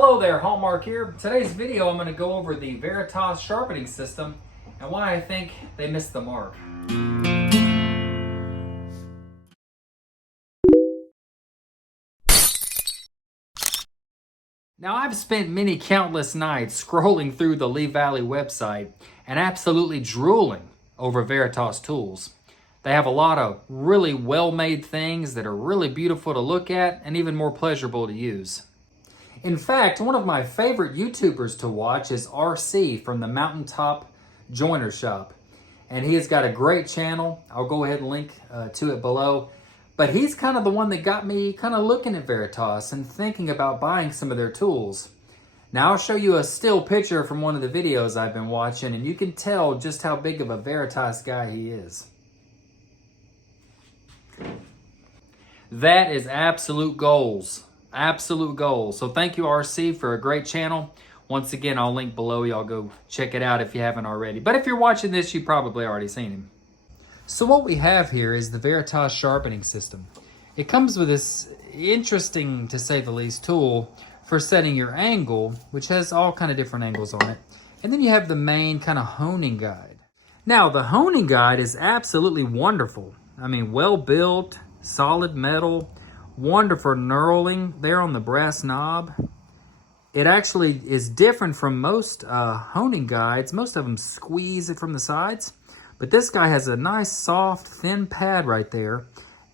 Hello there, Hallmark here. Today's video I'm going to go over the Veritas sharpening system and why I think they missed the mark. Now I've spent many countless nights scrolling through the Lee Valley website and absolutely drooling over Veritas tools. They have a lot of really well-made things that are really beautiful to look at and even more pleasurable to use. In fact, one of my favorite YouTubers to watch is RC from the Mountaintop Joiner Shop. And he has got a great channel. I'll go ahead and link to it below. But he's kind of the one that got me kind of looking at Veritas and thinking about buying some of their tools. Now I'll show you a still picture from one of the videos I've been watching, and you can tell just how big of a Veritas guy he is. That is absolute goals. Absolute goals. So thank you, RC, for a great channel. Once again, I'll link below. Y'all go check it out if you haven't already. But if you're watching this, you've probably already seen him. So what we have here is the Veritas sharpening system. It comes with this interesting, to say the least, tool for setting your angle, which has all kind of different angles on it. And then you have the main kind of honing guide. Now, the honing guide is absolutely wonderful. I mean, well built, solid metal, wonderful knurling there on the brass knob. It actually is different from most honing guides. Most of them squeeze it from the sides, but this guy has a nice soft thin pad right there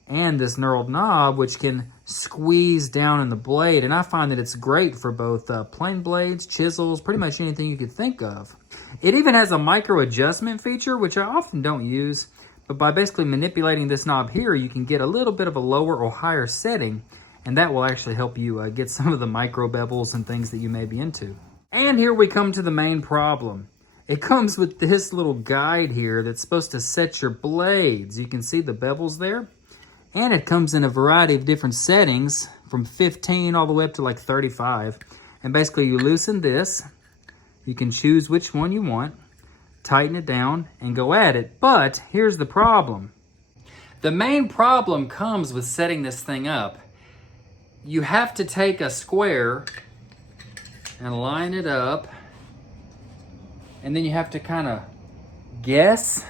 and this knurled knob which can squeeze down in the blade, and I find that it's great for both plain blades, chisels, pretty much anything you could think of. It even has a micro adjustment feature, which I often don't use. But by basically manipulating this knob here, you can get a little bit of a lower or higher setting, and that will actually help you get some of the micro bevels and things that you may be into. And here we come to the main problem. It comes with this little guide here that's supposed to set your blades. You can see the bevels there. And it comes in a variety of different settings, from 15 all the way up to like 35. And basically you loosen this. You can choose which one you want, tighten it down, and go at it. But here's the problem. The main problem comes with setting this thing up. You have to take a square and line it up, and then you have to kind of guess.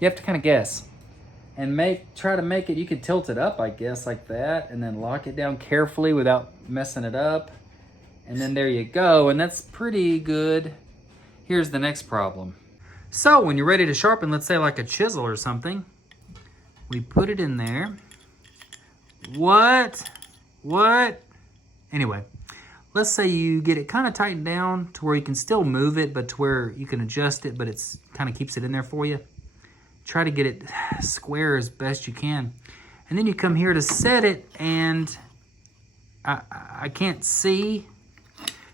You have to kind of guess and try to make it. You could tilt it up, I guess, like that, and then lock it down carefully without messing it up. And then there you go, and that's pretty good. Here's the next problem. So when you're ready to sharpen, let's say like a chisel or something, we put it in there. What? Anyway, let's say you get it kind of tightened down to where you can still move it, but to where you can adjust it, but it's kind of keeps it in there for you. Try to get it square as best you can. And then you come here to set it, and I can't see.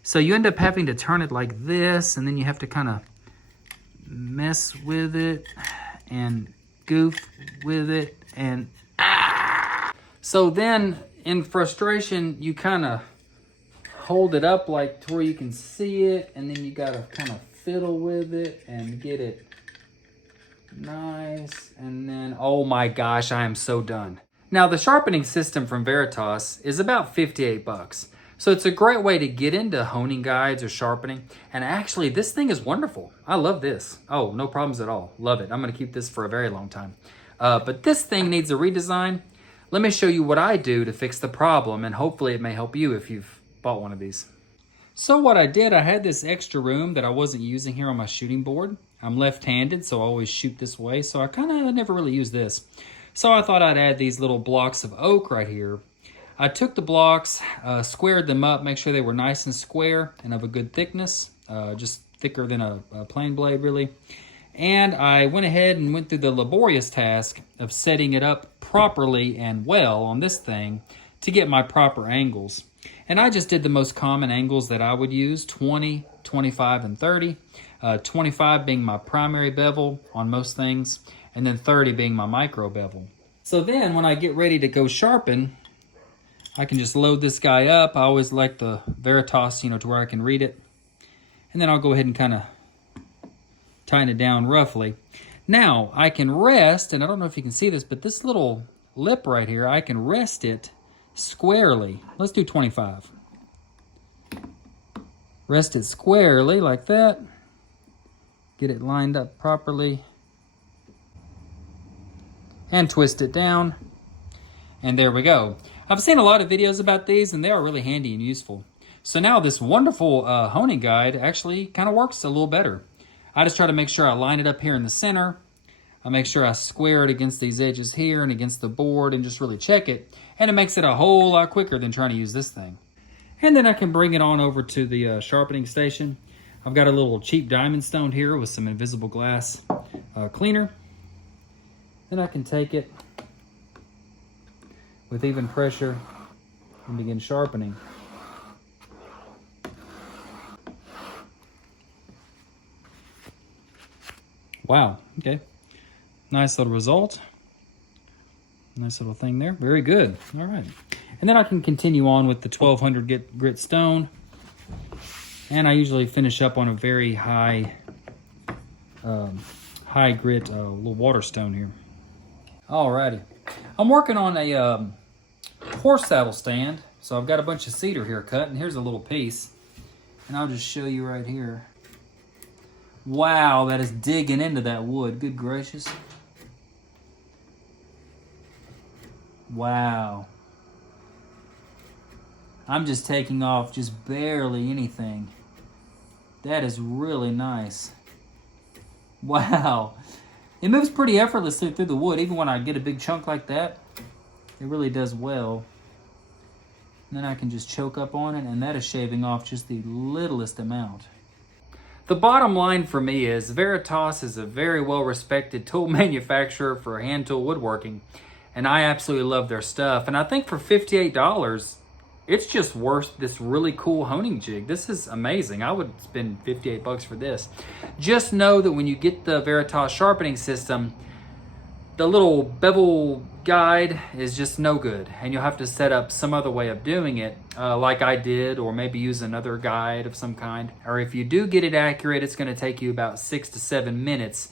So you end up having to turn it like this, and then you have to kind of mess with it and goof with it, and so then in frustration you kind of hold it up like to where you can see it, and then you got to kind of fiddle with it and get it nice, and then oh my gosh, I am so done. Now the sharpening system from Veritas is about 58 bucks. So it's a great way to get into honing guides or sharpening. And actually, this thing is wonderful. I love this. Oh, no problems at all. Love it. I'm going to keep this for a very long time. But this thing needs a redesign. Let me show you what I do to fix the problem, and hopefully it may help you if you've bought one of these. So what I did, I had this extra room that I wasn't using here on my shooting board. I'm left-handed, so I always shoot this way. So I kind of never really use this. So I thought I'd add these little blocks of oak right here. I took the blocks, squared them up, make sure they were nice and square and of a good thickness, just thicker than a plain blade really. And I went ahead and went through the laborious task of setting it up properly and well on this thing to get my proper angles. And I just did the most common angles that I would use, 20, 25, and 30. 25 being my primary bevel on most things, and then 30 being my micro bevel. So then when I get ready to go sharpen, I can just load this guy up. I always like the Veritas, to where I can read it. And then I'll go ahead and kind of tighten it down roughly. Now, I can rest, and I don't know if you can see this, but this little lip right here, I can rest it squarely. Let's do 25. Rest it squarely like that. Get it lined up properly. And twist it down. And there we go. I've seen a lot of videos about these, and they are really handy and useful. So now this wonderful honing guide actually kind of works a little better. I just try to make sure I line it up here in the center. I make sure I square it against these edges here and against the board and just really check it. And it makes it a whole lot quicker than trying to use this thing. And then I can bring it on over to the sharpening station. I've got a little cheap diamond stone here with some invisible glass cleaner. Then I can take it with even pressure and begin sharpening. Wow, okay. Nice little result. Nice little thing there. Very good. All right. And then I can continue on with the 1200 grit stone. And I usually finish up on a very high grit little water stone here. Alrighty. I'm working on a horse saddle stand. So I've got a bunch of cedar here cut, and here's a little piece. And I'll just show you right here. Wow, that is digging into that wood. Good gracious. Wow. I'm just taking off just barely anything. That is really nice. Wow. It moves pretty effortlessly through the wood, even when I get a big chunk like that. It really does well. And then I can just choke up on it, and that is shaving off just the littlest amount. The bottom line for me is Veritas is a very well-respected tool manufacturer for hand tool woodworking, and I absolutely love their stuff. And I think for $58, it's just worth this really cool honing jig. This is amazing. I would spend 58 bucks for this. Just know that when you get the Veritas sharpening system, the little bevel guide is just no good, and you'll have to set up some other way of doing it, like I did, or maybe use another guide of some kind. Or if you do get it accurate, it's going to take you about 6 to 7 minutes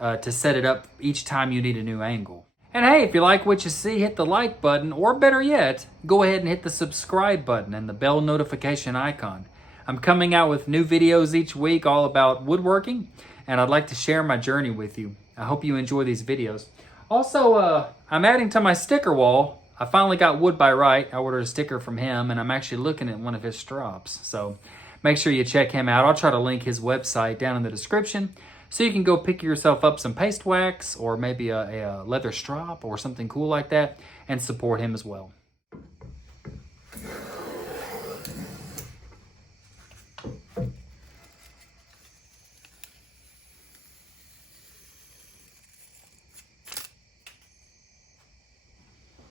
to set it up each time you need a new angle. And hey, if you like what you see, hit the like button, or better yet, go ahead and hit the subscribe button and the bell notification icon. I'm coming out with new videos each week all about woodworking, and I'd like to share my journey with you. I hope you enjoy these videos. Also, I'm adding to my sticker wall. I finally got Wood by Wright. I ordered a sticker from him, and I'm actually looking at one of his strops. So make sure you check him out. I'll try to link his website down in the description so you can go pick yourself up some paste wax or maybe a leather strop or something cool like that and support him as well.